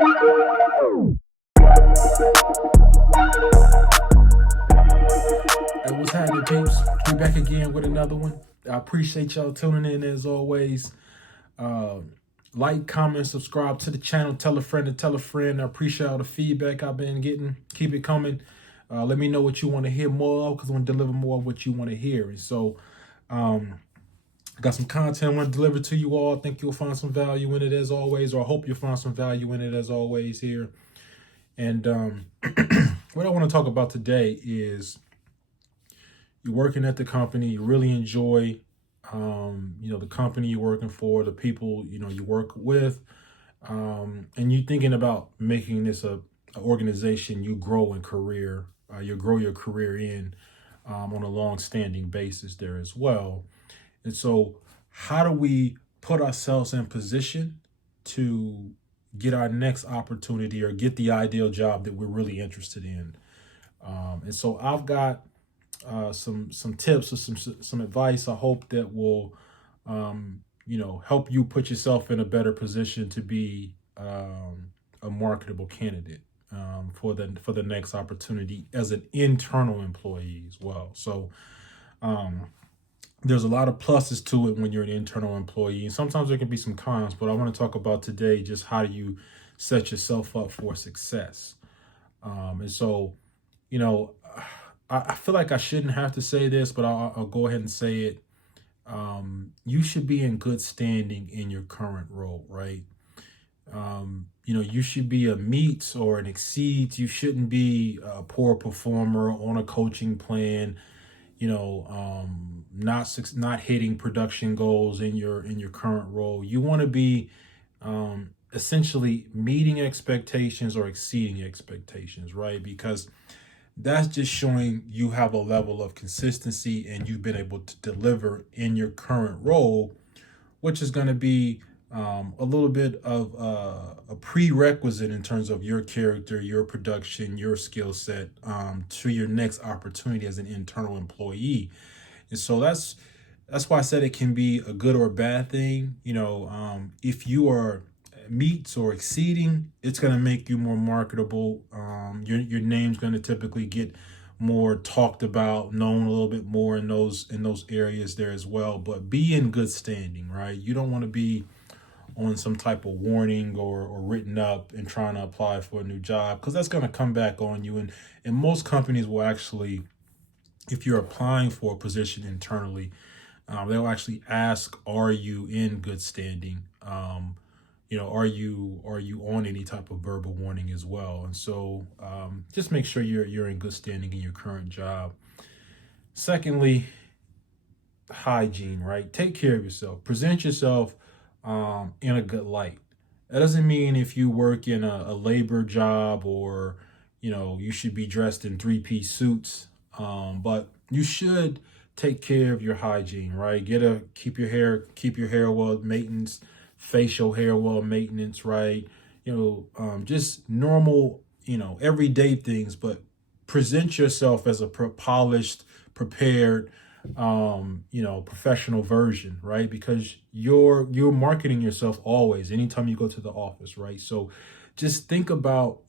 Hey, what's happening, peeps? We back again with another one. I appreciate y'all tuning in as always. Uh, like, comment, subscribe to the channel. Tell a friend to tell a friend. I appreciate all the feedback I've been getting. Keep it coming. Let me know what you want to hear more of, because I want to deliver more of what you want to hear. And so, I got some content I want to deliver to you all. I think you'll find some value in it as always, or I hope you'll find some value in it as always here. And what I want to talk about today is you're working at the company, you really enjoy, the company you're working for, the people, you work with, and you're thinking about making this a organization you grow in career, you grow your career in on a long-standing basis there as well. And so how do we put ourselves in position to get our next opportunity or get the ideal job that we're really interested in? And so I've got some tips or some advice I hope that will help you put yourself in a better position to be a marketable candidate for the next opportunity as an internal employee as well. So there's a lot of pluses to it when you're an internal employee, and sometimes there can be some cons, but I want to talk about today just how do you set yourself up for success. And so, I feel like I shouldn't have to say this, but I'll go ahead and say it. You should be in good standing in your current role, right? You should be a meets or an exceeds. You shouldn't be a poor performer on a coaching plan. Not hitting production goals in your current role. You want to be essentially meeting expectations or exceeding expectations, right? Because that's just showing you have a level of consistency and you've been able to deliver in your current role, which is going to be a little bit of a prerequisite in terms of your character, your production, your skill set to your next opportunity as an internal employee. And so that's why I said it can be a good or a bad thing. If you are meets or exceeding, it's going to make you more marketable. Your name's going to typically get more talked about, known a little bit more in those areas there as well. But be in good standing, right? You don't want to be on some type of warning or written up and trying to apply for a new job, because that's going to come back on you. And most companies will actually, if you're applying for a position internally, they'll actually ask, are you in good standing? Are you on any type of verbal warning as well? And so just make sure you're in good standing in your current job. Secondly, hygiene, right? Take care of yourself. Present yourself in a good light. That doesn't mean if you work in a labor job or, you should be dressed in 3-piece suits, but you should take care of your hygiene, right? Keep your hair well maintenance, facial hair well maintenance, right? Just normal, everyday things, but present yourself as a polished, prepared, professional version, right? Because you're marketing yourself always, anytime you go to the office, right? So just think about,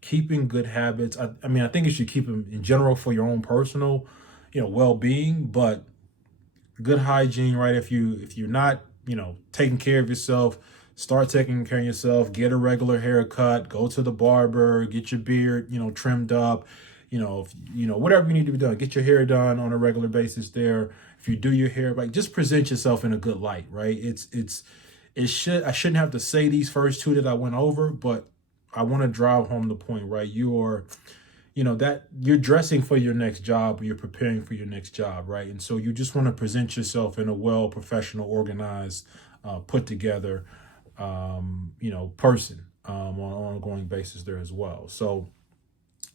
keeping good habits. I think you should keep them in general for your own personal, well-being, but good hygiene, right? If you're not, taking care of yourself, start taking care of yourself, get a regular haircut, go to the barber, get your beard, trimmed up, whatever you need to be done, get your hair done on a regular basis there. If you do your hair, like, just present yourself in a good light, right? I shouldn't have to say these first two that I went over, but I want to drive home the point, right? That you're dressing for your next job, or you're preparing for your next job, right? And so you just want to present yourself in a well, professional, organized, put together, person on an ongoing basis there as well. So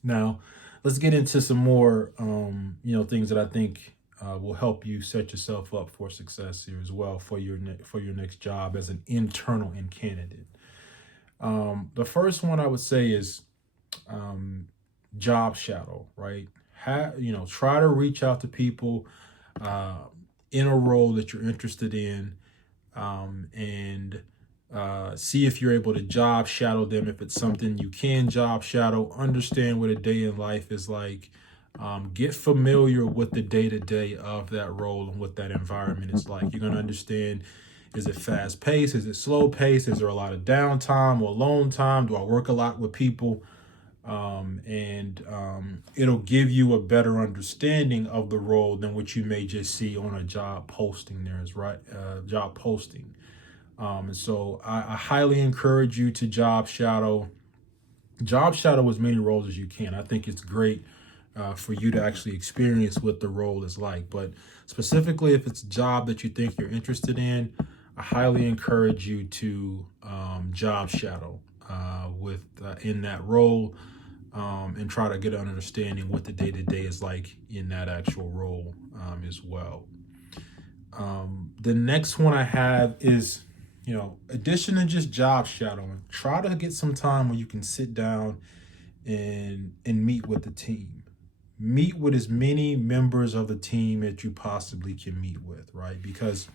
now let's get into some more, things that I think will help you set yourself up for success here as well for your next job as an internal candidate. The first one I would say is job shadow, right? Try to reach out to people in a role that you're interested in, and See if you're able to job shadow them. If it's something you can job shadow, understand what a day in life is like. Get familiar with the day to day of that role and what that environment is like. You're going to understand, is it fast paced? Is it slow paced? Is there a lot of downtime or alone time? Do I work a lot with people? It'll give you a better understanding of the role than what you may just see on a job posting. There's right job posting. I highly encourage you to job shadow as many roles as you can. I think it's great for you to actually experience what the role is like. But specifically, if it's a job that you think you're interested in, I highly encourage you to job shadow in that role, and try to get an understanding what the day to day is like in that actual role as well. The next one I have is, addition to just job shadowing, try to get some time where you can sit down and meet with the team. Meet with as many members of the team that you possibly can meet with, right? Because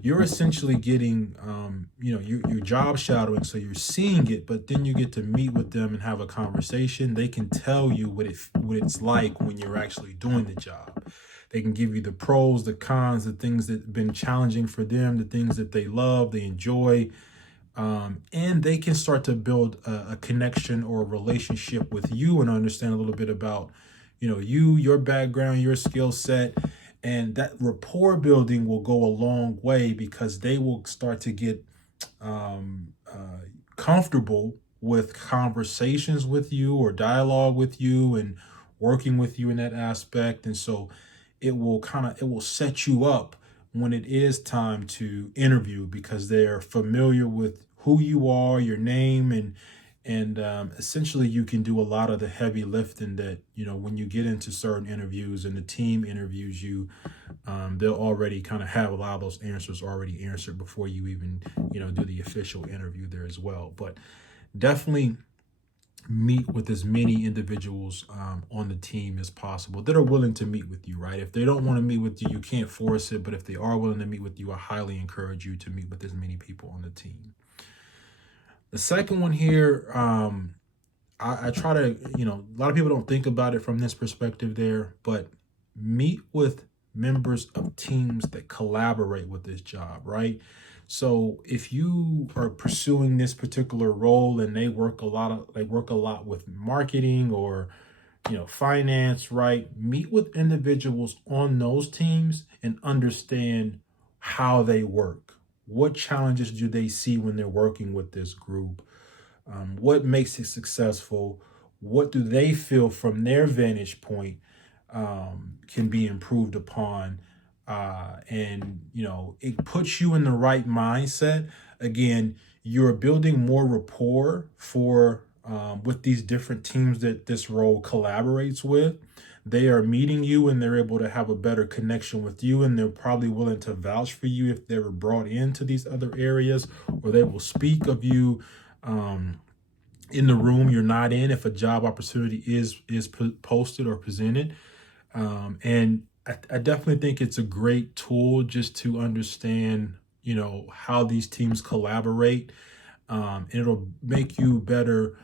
you're essentially getting, you're job shadowing, so you're seeing it, but then you get to meet with them and have a conversation. They can tell you what it's like when you're actually doing the job. They can give you the pros, the cons, the things that have been challenging for them, the things that they love, they enjoy, and they can start to build a connection or a relationship with you and understand a little bit about, your background, your skill set. And that rapport building will go a long way because they will start to get comfortable with conversations with you or dialogue with you and working with you in that aspect. And so it will set you up when it is time to interview, because they're familiar with who you are, your name, and essentially you can do a lot of the heavy lifting that, when you get into certain interviews and the team interviews you, they'll already kind of have a lot of those answers already answered before you even, do the official interview there as well. But definitely meet with as many individuals on the team as possible that are willing to meet with you, right? If they don't want to meet with you, you can't force it. But if they are willing to meet with you, I highly encourage you to meet with as many people on the team. The second one here, I try to, a lot of people don't think about it from this perspective there, but meet with members of teams that collaborate with this job, right? So if you are pursuing this particular role and they work a lot with marketing or, finance, right? Meet with individuals on those teams and understand how they work. What challenges do they see when they're working with this group? What makes it successful? What do they feel from their vantage point can be improved upon? It puts you in the right mindset. Again, you're building more rapport with these different teams that this role collaborates with. They are meeting you and they're able to have a better connection with you, and they're probably willing to vouch for you if they were brought into these other areas, or they will speak of you in the room you're not in if a job opportunity is posted or presented. And I definitely think it's a great tool just to understand, how these teams collaborate. It'll make you better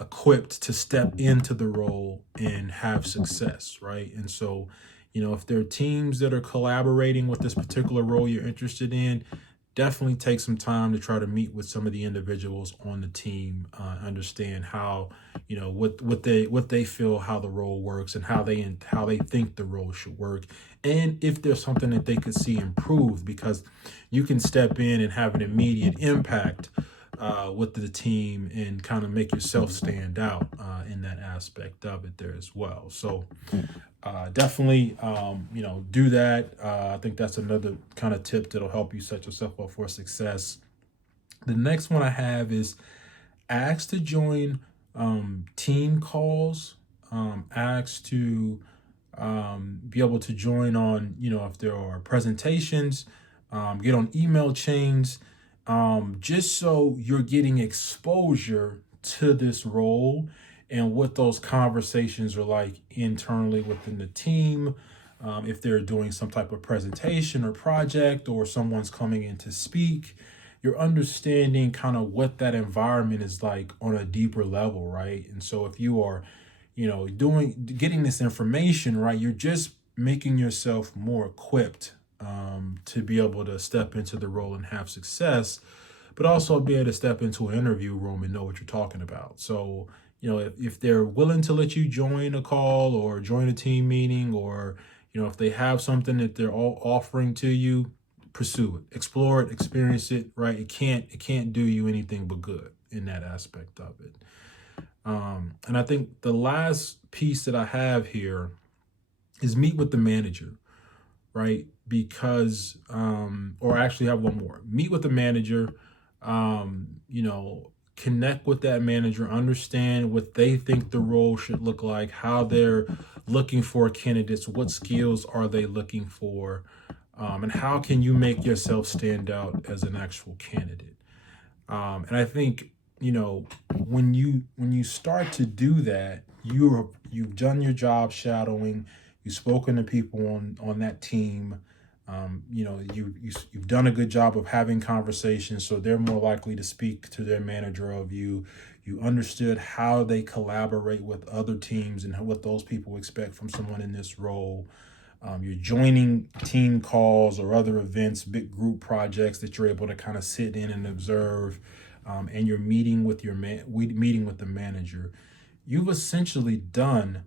equipped to step into the role and have success, right? And so, if there are teams that are collaborating with this particular role you're interested in, definitely take some time to try to meet with some of the individuals on the team, understand how, what they feel, how the role works, and how they think the role should work, and if there's something that they could see improved, because you can step in and have an immediate impact with the team and kind of make yourself stand out in that aspect of it there as well. So definitely, do that. I think that's another kind of tip that'll help you set yourself up for success. The next one I have is ask to join team calls, ask to be able to join on, if there are presentations, get on email chains, just so you're getting exposure to this role and what those conversations are like internally within the team. If they're doing some type of presentation or project, or someone's coming in to speak, you're understanding kind of what that environment is like on a deeper level, right? And so if you are, getting this information, right, you're just making yourself more equipped to be able to step into the role and have success, but also be able to step into an interview room and know what you're talking about. So, if they're willing to let you join a call or join a team meeting, or, if they have something that they're all offering to you, pursue it, explore it, experience it, right? It can't do you anything but good in that aspect of it. And I think the last piece that I have here is meet with the manager, right? Because, or actually have one more. Meet with the manager, connect with that manager, understand what they think the role should look like, how they're looking for candidates, what skills are they looking for, and how can you make yourself stand out as an actual candidate. And I think, when you start to do that, you've done your job shadowing, you've spoken to people on that team. You've done a good job of having conversations, so they're more likely to speak to their manager of you. You understood how they collaborate with other teams and what those people expect from someone in this role. You're joining team calls or other events, big group projects that you're able to kind of sit in and observe, and you're meeting with meeting with the manager. You've essentially done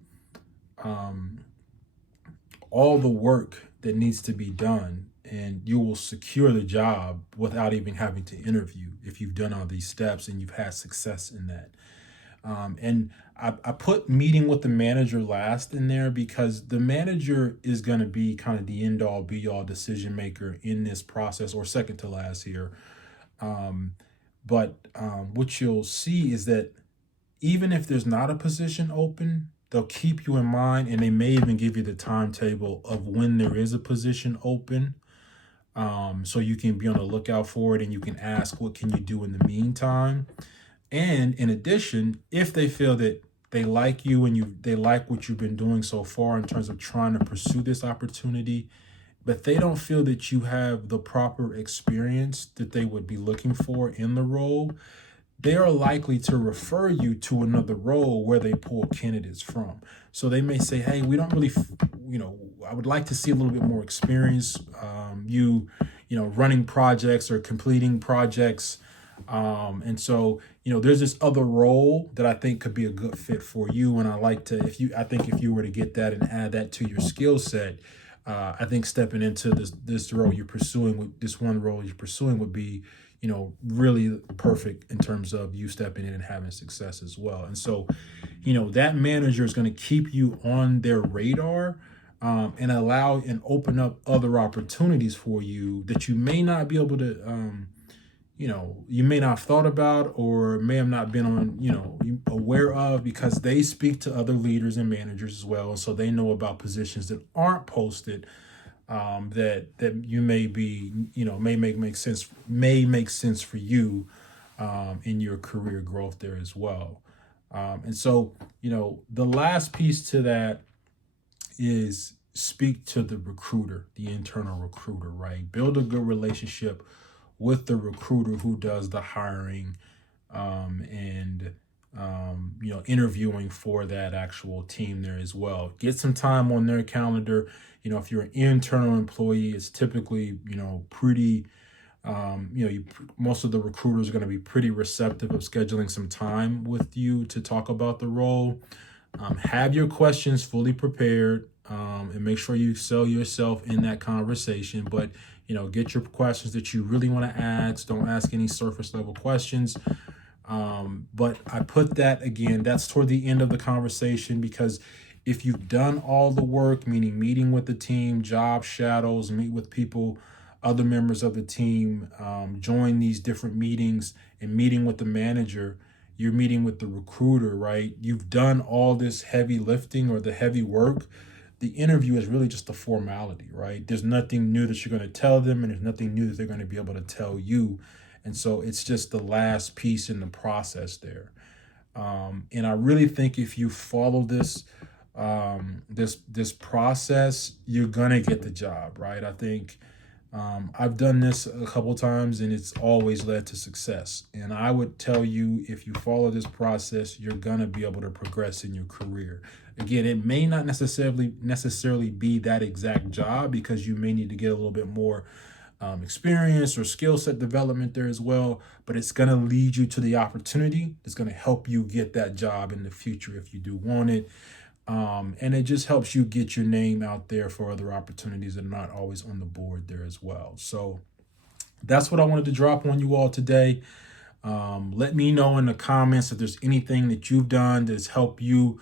all the work that needs to be done, and you will secure the job without even having to interview if you've done all these steps and you've had success in that. And I put meeting with the manager last in there because the manager is going to be kind of the end all be all decision maker in this process, or second to last here. But what you'll see is that even if there's not a position open, they'll keep you in mind, and they may even give you the timetable of when there is a position open. So you can be on the lookout for it, and you can ask, what can you do in the meantime? And in addition, if they feel that they like you and they like what you've been doing so far in terms of trying to pursue this opportunity, but they don't feel that you have the proper experience that they would be looking for in the role, they are likely to refer you to another role where they pull candidates from. So they may say, hey, we don't really, I would like to see a little bit more experience. Running projects or completing projects. And so, there's this other role that I think could be a good fit for you. And I think if you were to get that and add that to your skill set, I think stepping into this role you're pursuing, this one role you're pursuing would be, really perfect in terms of you stepping in and having success as well. And so, that manager is going to keep you on their radar, and allow and open up other opportunities for you that you may not be able to, you may not have thought about or may have not been aware of, because they speak to other leaders and managers as well. And so they know about positions that aren't posted, that you may be, may make sense for you, in your career growth there as well. And so, the last piece to that is speak to the recruiter, the internal recruiter, right? Build a good relationship with the recruiter who does the hiring, and interviewing for that actual team there as well. Get some time on their calendar. If you're an internal employee, it's typically pretty. Most of the recruiters are going to be pretty receptive of scheduling some time with you to talk about the role. Have your questions fully prepared, and make sure you sell yourself in that conversation. But get your questions that you really want to ask. Don't ask any surface level questions. But I put that again, that's toward the end of the conversation, because if you've done all the work, meaning meeting with the team, job shadows, meet with people, other members of the team, join these different meetings and meeting with the manager, you're meeting with the recruiter, right? You've done all this heavy lifting or the heavy work. The interview is really just a formality, right? There's nothing new that you're going to tell them, and there's nothing new that they're going to be able to tell you. And so it's just the last piece in the process there. And I really think if you follow this process, you're gonna get the job, right? I think I've done this a couple times and it's always led to success. And I would tell you, if you follow this process, you're gonna be able to progress in your career. Again, it may not necessarily be that exact job, because you may need to get a little bit more experience or skill set development there as well. But it's gonna lead you to the opportunity. It's gonna help you get that job in the future if you do want it. And it just helps you get your name out there for other opportunities that are not always on the board there as well. So that's what I wanted to drop on you all today. Let me know in the comments if there's anything that you've done that's helped you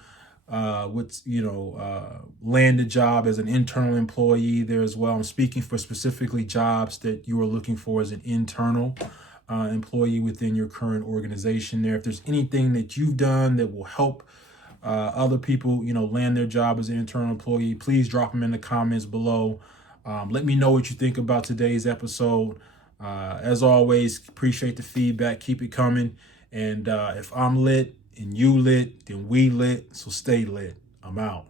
land a job as an internal employee there as well. I'm speaking for specifically jobs that you are looking for as an internal employee within your current organization there. If there's anything that you've done that will help other people, land their job as an internal employee, please drop them in the comments below. Let me know what you think about today's episode. As always, appreciate the feedback. Keep it coming. And if I'm lit and you lit, then we lit. So stay lit. I'm out.